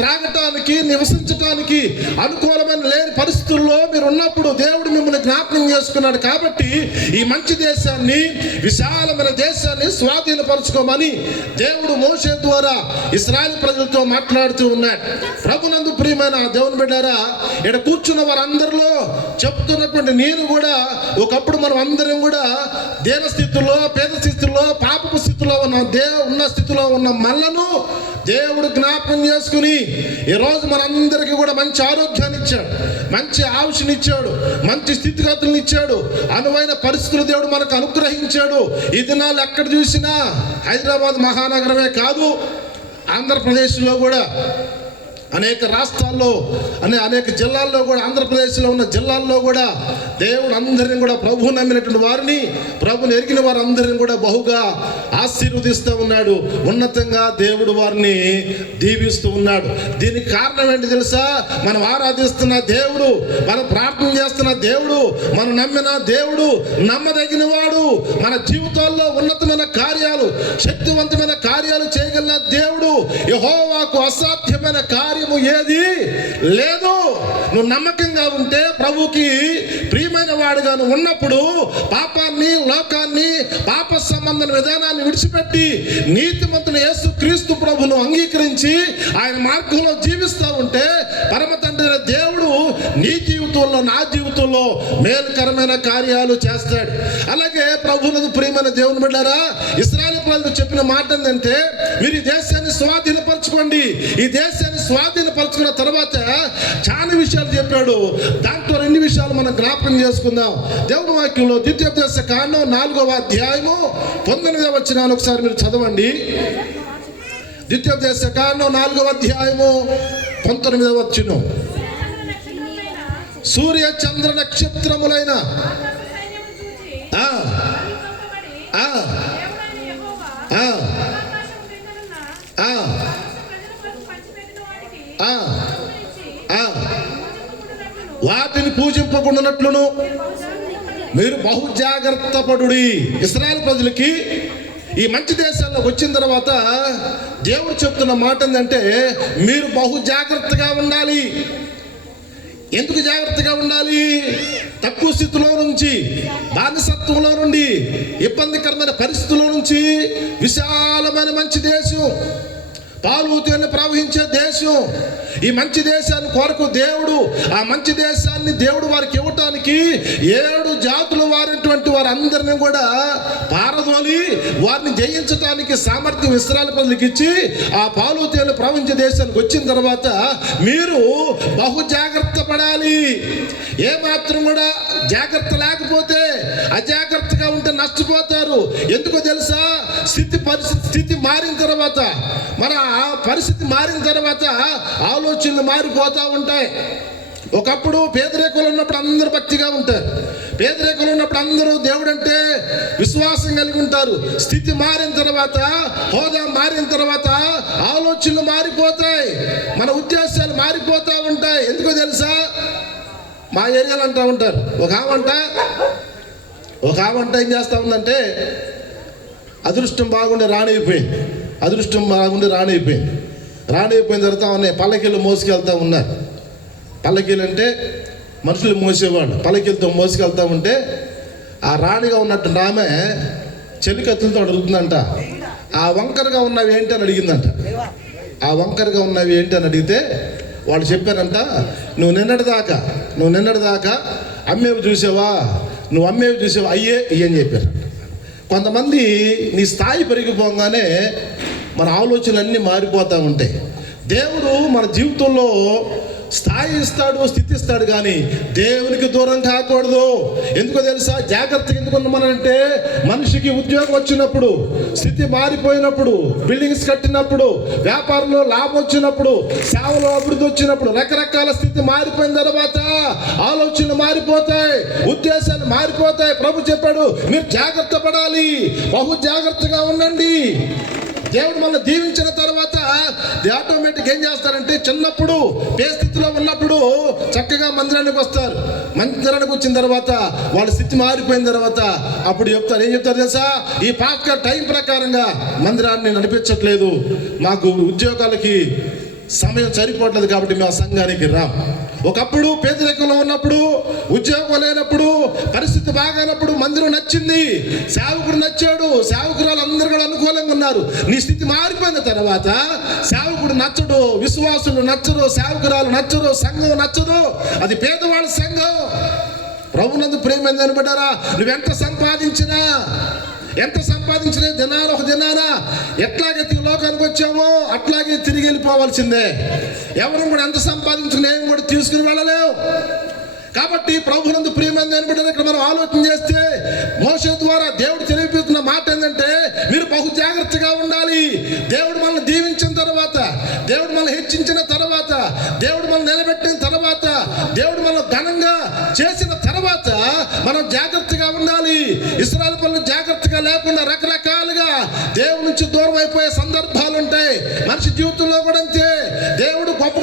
త్రాగటానికి నివసించటానికి అనుకూలమైన లేని పరిస్థితుల్లో మీరు ఉన్నప్పుడు దేవుడు మిమ్మల్ని జ్ఞాపకం చేసుకున్నాడు. కాబట్టి ఈ మంచి దేశాన్ని, విశాలమైన దేశాన్ని స్వాధీనపరచుకోమని దేవుడు మోషే ద్వారా ఇశ్రాయేలు ప్రజలతో మాట్లాడుతూ ఉన్నాడు. ప్రభునందు ప్రియమైన దేవుని బిడ్డారా, ఇక్కడ కూర్చున్న వారందరిలో చెప్తున్నటువంటి నేను కూడా ఒకప్పుడు మనం అందరం కూడా దేన స్థితిలో, పేద స్థితిలో, పాపపు స్థితిలో ఉన్న స్థితిలో ఉన్న మనలను దేవుడు జ్ఞాపకం చేసుకుని ఈరోజు మనందరికీ కూడా మంచి ఆరోగ్యాన్ని ఇచ్చాడు, మంచి ఆయుష్ని ఇచ్చాడు, మంచి స్థితిగతులను ఇచ్చాడు, అనువైన పరిస్థితులు దేవుడు మనకు అనుగ్రహించాడు. ఈ దినాలు ఎక్కడ చూసినా హైదరాబాద్ మహానగరమే కాదు, ఆంధ్రప్రదేశ్లో కూడా అనేక రాష్ట్రాల్లో అనేక జిల్లాల్లో కూడా, ఆంధ్రప్రదేశ్లో ఉన్న జిల్లాల్లో కూడా దేవుడు అందరిని కూడా ప్రభువు నమ్మినటువంటి వారిని, ప్రభుని ఎరిగిన వారందరిని కూడా బహుగా ఆశీర్వదిస్తూ ఉన్నాడు. ఉన్నతంగా దేవుడు వారిని దీవిస్తూ ఉన్నాడు. దీనికి కారణం ఏంటి తెలుసా? మనం ఆరాధిస్తున్న దేవుడు, మనం ప్రార్థన చేస్తున్న దేవుడు, మనం నమ్మిన దేవుడు నమ్మదగిన వాడు. మన జీవితాల్లో ఉన్నతమైన కార్యాలు, శక్తివంతమైన కార్యాలు చేయగలిగిన దేవుడు. యెహోవాకు అసాధ్యమైన కార్యము ఏది లేదు. నువ్వు నమ్మకంగా ఉంటే, ప్రభుకి ప్రియమైన వాడుగా నువ్వు ఉన్నప్పుడు, పాపాన్ని, లోకాన్ని, పాప సంబంధ విధానాన్ని విడిచిపెట్టి నీతిమంతుని యేసు క్రీస్తు ప్రభును అంగీకరించి ఆయన మార్గంలో జీవిస్తూ ఉంటే, పరమ తండ్రి దేవుడు నీ జీవితంలో, నా జీవితంలో మేలుకరమైన కార్యాలు చేస్తాడు. అలాగే ప్రభువులకు ప్రియమైన దేవుని బిడ్డారా, ఇశ్రాయేలు ప్రజలు చెప్పిన మాట ఏంటంటే, మీరు ఈ దేశాన్ని స్వాధీనపరచుకోండి. ఈ దేశాన్ని స్వాధీనపరచుకున్న తర్వాత చాలా విషయాలు చెప్పాడు. దాంట్లో 2 విషయాలు మనం జ్ఞాపకం చేసుకుందాం. దేవుని వాక్యంలో ద్వితీయోపదేశ కాండం 4వ అధ్యాయము 19వ వచనాన్ని ఒకసారి మీరు చదవండి. ద్వితీయోపదేశ కాండం 4వ అధ్యాయము 19వ వచనం. సూర్య చంద్ర నక్షత్రములైన వాటిని పూజింపకుండానట్లును మీరు బహు జాగ్రత్త పడుడి. ఇశ్రాయేలు ప్రజలకి ఈ మంచి దేశాల్లో వచ్చిన తర్వాత దేవుడు చెప్తున్న మాట ఏంటంటే, మీరు బహు జాగ్రత్తగా ఉండాలి. ఎందుకు జాగ్రత్తగా ఉండాలి? తక్కువ స్థితిలో నుంచి, బానిసత్వంలో నుండి, ఇబ్బందికరమైన పరిస్థితుల్లో నుంచి విశాలమైన మంచి దేశం, పాలు తేనె ప్రవహించే దేశం, ఈ మంచి దేశాన్ని కొరకు దేవుడు, ఆ మంచి దేశాన్ని దేవుడు వారికి ఇవ్వటానికి 7 జాతుల వారైనటువంటి వారందరినీ కూడా పారదోలి వారిని జయించడానికి సామర్థ్యం ఇశ్రాయేలు ప్రజలకు ఇచ్చి, ఆ పాలు తేనె ప్రవహించే దేశానికి వచ్చిన తర్వాత మీరు బహు జాగ్రత్త పడాలి. ఏమాత్రం కూడా జాగ్రత్త లేకపోతే, అజాగ్రత్తగా ఉంటే నష్టపోతారు. ఎందుకో తెలుసా? పరిస్థితి మారిన తర్వాత, మన ఆ పరిస్థితి మారిన తర్వాత ఆలోచనలు మారిపోతూ ఉంటాయి. ఒకప్పుడు పేదరికంలో ఉన్నప్పుడు అందరూ భక్తిగా ఉంటారు, పేదరికంలో ఉన్నప్పుడు అందరూ దేవుడు అంటే విశ్వాసం కలిగి ఉంటారు. స్థితి మారిన తర్వాత, హోదా మారిన తర్వాత ఆలోచనలు మారిపోతాయి, మన ఉద్దేశాలు మారిపోతూ ఉంటాయి. ఎందుకో తెలుసా? మా ఏరియాలో అంటూ ఉంటారు, ఒక ఆవంట ఏం చేస్తూ ఉందంటే, అదృష్టం బాగుండి రాణైపోయింది, అదృష్టం బాగుండి రాణైపోయిన తర్వాత ఆమె పల్లకీలు మోసుకెళ్తూ ఉన్నారు. పల్లకీలు అంటే మనుషులు మోసేవాడు. పల్లకీలతో మోసుకెళ్తూ ఉంటే ఆ రాణిగా ఉన్నట్టు ఆమె చెలికత్తులతో అడుగుతుందంట, ఆ వంకరగా ఉన్నవి ఏంటి అని అడిగిందంట. ఆ వంకరగా ఉన్నవి ఏంటి అని అడిగితే వాళ్ళు చెప్పారంట, నువ్వు నిన్నటి దాకా అమ్మేవి చూసావా, నువ్వు అమ్మేవి చూసావా, అయ్యే అని చెప్పారు. కొంతమంది నీ స్థాయి పెరిగిపోగానే మన ఆలోచనలన్నీ మారిపోతూ ఉంటాయి. దేవుడు మన జీవితంలో స్థాయి ఇస్తాడు, స్థితి ఇస్తాడు, కానీ దేవునికి దూరం కాకూడదు. ఎందుకో తెలుసా? జాగ్రత్తగా ఎందుకున్నామనంటే, మనిషికి ఉద్యోగం వచ్చినప్పుడు, స్థితి మారిపోయినప్పుడు, బిల్డింగ్స్ కట్టినప్పుడు, వ్యాపారంలో లాభం వచ్చినప్పుడు, సేవలో అభివృద్ధి వచ్చినప్పుడు, రకరకాల స్థితి మారిపోయిన తర్వాత ఆలోచనలు మారిపోతాయి, ఉద్దేశాలు మారిపోతాయి. ప్రభు చెప్పాడు, మీరు జాగ్రత్త పడాలి, బహు జాగ్రత్తగా ఉండండి. దేవుడు మనల్ని దీవించిన తర్వాత ఆటోమేటిక్ ఏం చేస్తారంటే, చిన్నప్పుడు ఏ స్థితిలో ఉన్నప్పుడు చక్కగా మందిరానికి వస్తారు. మందిరానికి వచ్చిన తర్వాత వాళ్ళ స్థితి మారిపోయిన తర్వాత అప్పుడు చెప్తారు, ఏం చెప్తారు తెలుసా? ఈ పాస్టర్ టైం ప్రకారంగా మందిరాన్ని నడిపించట్లేదు, మాకు ఉద్యోగాలకి సమయం సరిపోవట్లేదు కాబట్టి మేము ఆ సంఘానికి రాం. ఒకప్పుడు పేదరికంలో ఉన్నప్పుడు, ఉద్యోగం లేనప్పుడు, పరిస్థితి బాగానప్పుడు మందిరం నచ్చింది, సేవకుడు నచ్చాడు, సేవకురాలు అందరూ కూడా అనుకూలంగా ఉన్నారు. నీ స్థితి మారిపోయిన తర్వాత సేవకుడు నచ్చడు, విశ్వాసులు నచ్చరు, సేవకురాలు నచ్చరు, సంఘం నచ్చదు. అది పేదవాళ్ళ సంఘం. ప్రభునందు ప్రేమ నిలబడ్డారా, నువ్వెంత సంపాదించినా దినాలు ఒక దినానా ఎట్లాగైతే లోకానికి వచ్చామో అట్లాగే తిరిగి వెళ్ళిపోవాల్సిందే. ఎవరు కూడా ఎంత సంపాదించినా ఏం కూడా తీసుకుని వెళ్ళలేవు. కాబట్టి ప్రభునందు ప్రియమైన నిలబడ్డారు. ఇక్కడ మనం ఆలోచన చేస్తే మోషే ద్వారా దేవుడు తెలియజేస్తున్న మాట ఏంటంటే, మీరు బహు జాగ్రత్తగా ఉండాలి. దేవుడు మనల్ని దీవించిన తర్వాత, దేవుడు మనల్ని హెచ్చించిన తర్వాత, దేవుడు మనల్ని నిలబెట్టిన తర్వాత, దేవుడు మనల్ని ఘనంగా చేసిన తర్వాత మనం జాగ్రత్తగా ఉండాలి. ఇశ్రాయేలు పనులు జాగ్రత్తగా లేకుండా రకరకాలుగా దేవుడి నుంచి దూరం అయిపోయే సందర్భాలు ఉంటాయి. మనిషి జీవితంలో కూడా అంతే.